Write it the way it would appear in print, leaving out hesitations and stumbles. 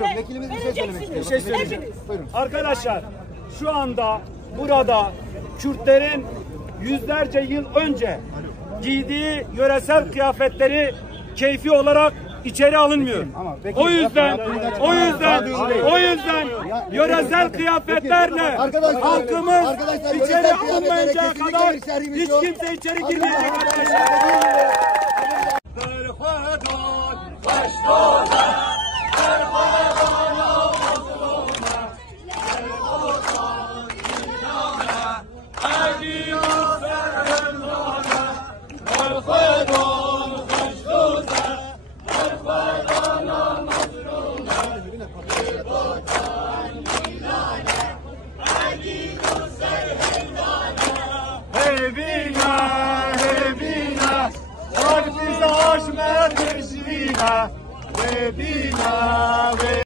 Buyurun, vekilimiz bir şey söylemek istiyor. Bir şey söyleyeceğim. Buyurun. Arkadaşlar, şu anda burada Kürtlerin yüzlerce yıl önce giydiği yöresel kıyafetleri keyfi olarak içeri alınmıyor. O yüzden yöresel kıyafetlerle halkımız içeri alınmayıncaya kadar hiç kimse içeri girmeyecek arkadaşlar. Bina,